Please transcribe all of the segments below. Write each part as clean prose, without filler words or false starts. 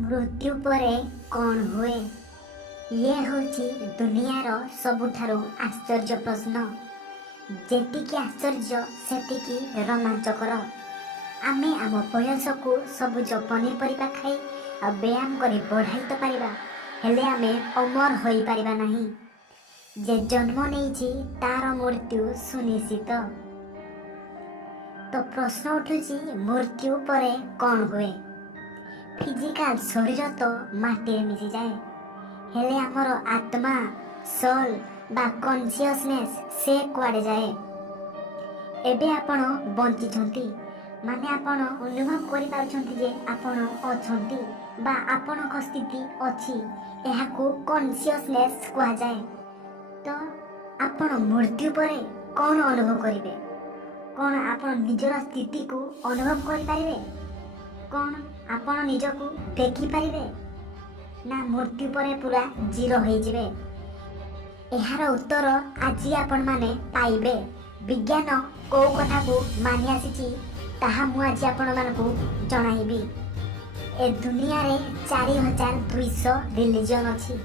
मृत्यु परे कौन हुए? ये होची दुनियार सबुठारु आश्चर्य प्रश्न। जेतिकी आश्चर्य सेतिकी रोमांचकर। आमे आम बयस को सबुज पनीपरिया खाई आ व्यायाम करी बढ़ाई तो पारिबा, हेले आमे अमर होई पारिबा नहीं। जे जन्म नेइछि तार मृत्यु सुनिश्चित। तो प्रश्न उठुछि मृत्यु परे कौन हुए? फिजिकल शरीर तो माटी मिसी जाए, हेले आमर आत्मा सोल बा कॉन्शियसनेस से कुआडे जाए। एबे आपण बंचिछंती माने आपण अनुभव करि पारछंती जे आपण अछंती बा आपणक स्थिति अछि, एहाकू कॉन्शियसनेस कुआ जाए। तो आपण मृत्यु परे कौन अनुभव करिवे? कौन आपण निजर स्थिति को अनुभव करि पारिबे? कौन आपण निजको देखि पारिबे? ना मृत्यु परे पूरा जीरो होई जिवे? एहार उत्तर आज आपण माने पाइबे। विज्ञान को कथा को मानि आसीची ताहा मु आज आपण मानकू जणाइबी। ए दुनिया रे 4200 रिलीजन अछि।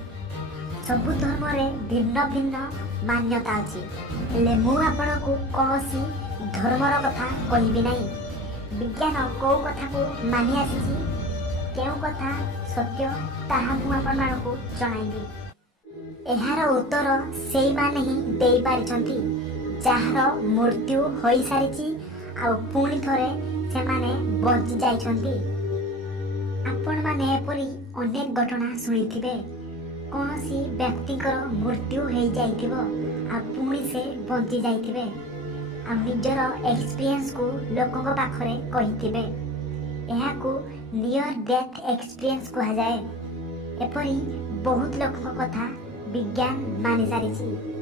सबु धर्म रे भिन्न भिन्न मान्यता अछि, हेले मु आपणकू कोनोसी धर्मर कथा कहिबी नाही। विज्ञान को कथा को मानि आसीची, केउ कथा सत्य ताहा मु आपण मानकू जणाइबी। एहार उत्तर सेई माने ही देई पारिछंती जाहार मृत्यु होई सारिची आ पुणी थरे से माने बंची जाइछंती। आपण माने एपरी अनेक घटना सुनिथिबे। कोनोसी व्यक्तिकर मृत्यु होई जाइथिबो आ पुणी से बंची जाइथिबे आ निजर एक्सपीरियंस को लोकंक पाखरे कहिथिबे। एहाकू नियर डेथ एक्सपीरियंस कहा जाए। एपरी बहुत लोकंक कथा विज्ञान मानि सारिछि।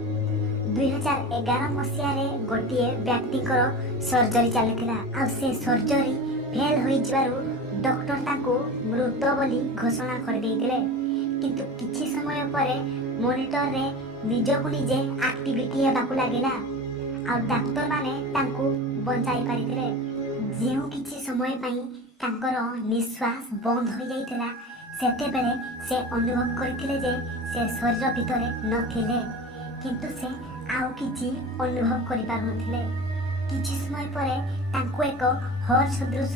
2011 मसीहारे गोटिए व्यक्तिकर सर्जरी चलिथिला आ से सर्जरी फेल होई जिबारु डॉक्टर ताको मृत बोली घोषणा कर देइथिले, किंतु किछि समय परे मॉनिटर रे निजको निजे एक्टिविटी हेबाकू लागिला आ डाक्टर माने तांको बंचाई पारिथिले। जेउ किछि समय पई तांकर निश्वास बंद हो जाइथिला, सेते बेले से अनुभव करथिले जे से शरीर भितरे नथिले, किंतु से आउ किछि अनुभव करि पार नथिले। किछि समय परे तांको एक हर सदृश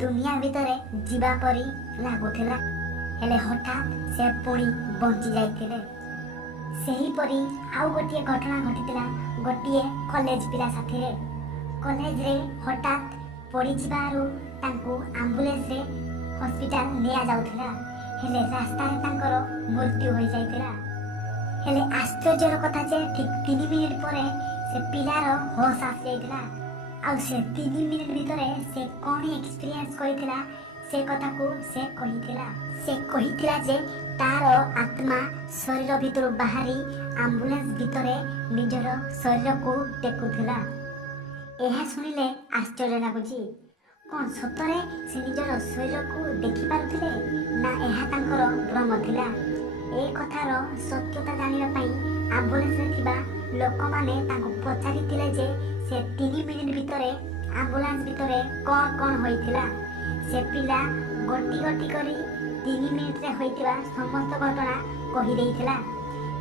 दुनिया भितरे जीवा परी लागुथिला, हेले हठात से पुणी बंची जाइथिले। सेही परी आउ गोटिए घटना घटिथिला गोटिए कॉलेज पिला साथीरे। कॉलेज रे हठात पड़ी जिबारु तांको एम्बुलेंस रे हॉस्पिटल निया जाउथिला, हेले रास्ता रे तांकर मृत्यु होई जाइथिला। हेले आश्चर्यर कथा जे ठीक 3 मिनिट परे से पिलार होश आसी जाइथिला आ से 3 मिनिट भितरे से कोन एक्सपीरियंस करिथिला से कथा को से कहिथिला जे तार आत्मा शरीर भितर बाहरी एम्बुलेंस भितरे निजर शरीर को टेकुथिला। एहा सुनिले आश्चर्य लागुची। कौन सतरे से निजर शरीर को देखि पारुथिले ना एहा तांकर भ्रम थिला? ए कथार सत्यता जानिबा पई एम्बुलेंस रे थिबा लोक माने तांको पचारिथिले जे से 3 मिनिट भितरे एम्बुलेंस भितरे कोन होइथिला। से पिला गोटी गोटी करी 3 मिनिट रे होइथिबा समस्त घटना कहि देइथिला।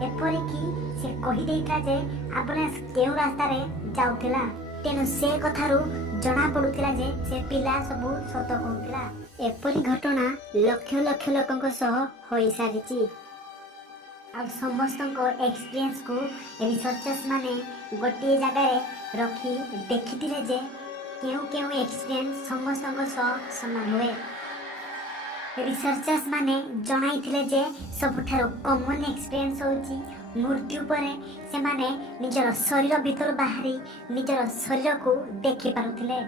एपरि कि से कहि देइथिला जे एम्बुलेंस केउ रास्ता रे जाउथिला, तेनु से कथारु जना पडुथिला जे से पिला सबु सत कहउथिला। एपरि घटना लक्ष लक्ष लोकंक सह होई सारिची आ समस्तंको एक्सपीरियंस को रिसर्चर्स माने गोटिए जगह रे रखी देखिथिले जे केउ एक्सपीरियंस समस्तंको सह समान हुए। रिसर्चर्स माने जणाइथिले जे सबुठारु कॉमन एक्सपीरियंस होची मृत्यु परे से माने निजर शरीर भितर बाहरी निजर शरीर को देखि पारुथिले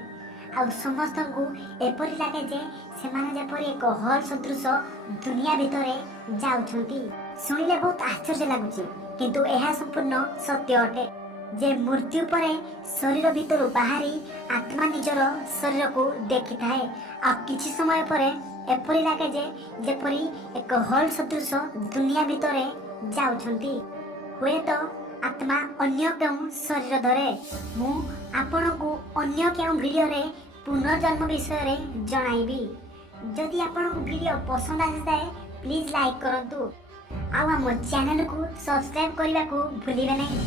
आ समस्तंको एपरि लागे जे से माने जेपरि एक हॉल सदृश दुनिया भितरे जाउछंती। सुनिले बहुत आश्चर्य लागुची, किंतु एहा संपूर्ण सत्य अटे जे मृत्यु परे शरीर भितर बाहरी आत्मा निजर शरीर को देखि थाए आ किछि समय परे एपरि लागे जे जेपरि एक हॉल सदृश दुनिया भितरे जाउछंती। हुए तो आत्मा अन्य केउ शरीर धरे। मु आपनको अन्य केउ वीडियो रे पुनर्जन्म विषय रे जणाइबी। जदि आपको वीडियो पसंद आए प्लीज लाइक करंतु। आउ आम चैनल को सब्सक्राइब करने को भूलिए नहीं।